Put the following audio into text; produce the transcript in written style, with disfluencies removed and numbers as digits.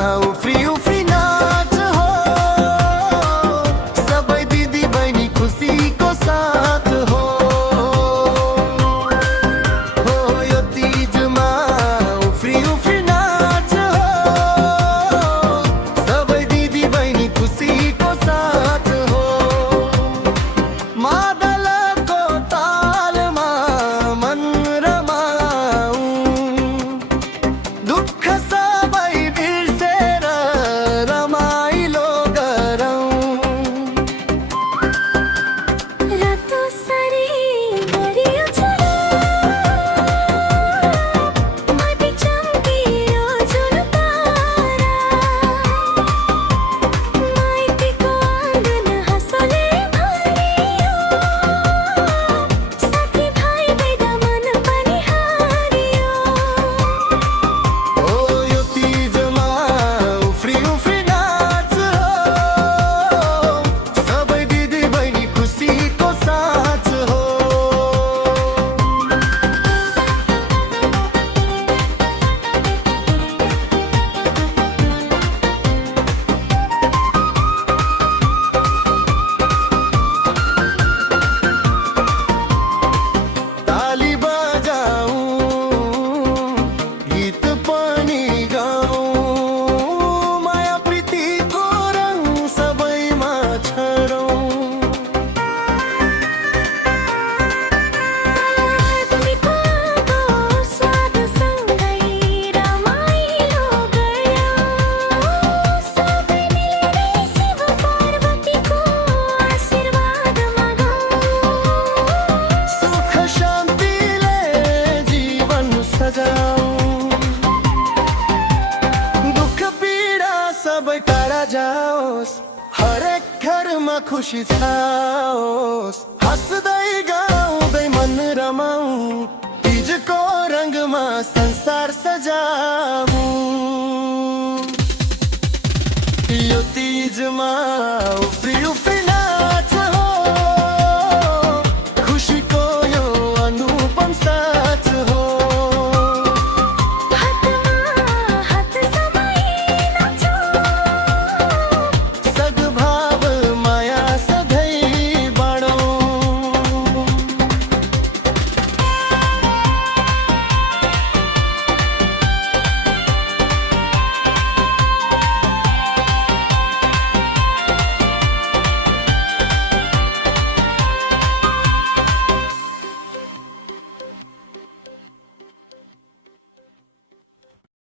उफ्री उफ्री नाच हो, सबै दिदी बहिनी खुसीको साथ हो। हो यो तीजमा उफ्री उफ्री नाच हो, सबै दिदी बहिनी खुसीको साथ हो। मादलको तालमा मन रमाऊ, दुःख सबै बिर्सेर रमाइलो गरौँ। रातो सारी गरियो छरा, माथि चम्कियो जुन तारा। माइतीको आँगन हाँसोले भरियो, साथी भाइ भेट्दा मन पनि हारियो। हो यो तीजमा उफ्री उफ्री नाच हो, सबै दिदी बहिनी खुसीको साथ हो। ताली बजाऊं, गीत पनि गाऊं, माया प्रीतिको रङ सबैमा छरौँ। मिठाको स्वादसँगै रमाइलो गरौँ। सबै मिलेरै शिव पार्वतीको आशीर्वाद मागौँ। सुख शान्तिले जीवन सजाऊं, दुःख पीडा सबै टाढा जाओस्, हरेक घरमा खुसी छाओस्। हाँस्दै गाउँदै मन रमाऊं, तीजको रङमा संसार सजाऊं। यो तीजमा उफ्री उफ्री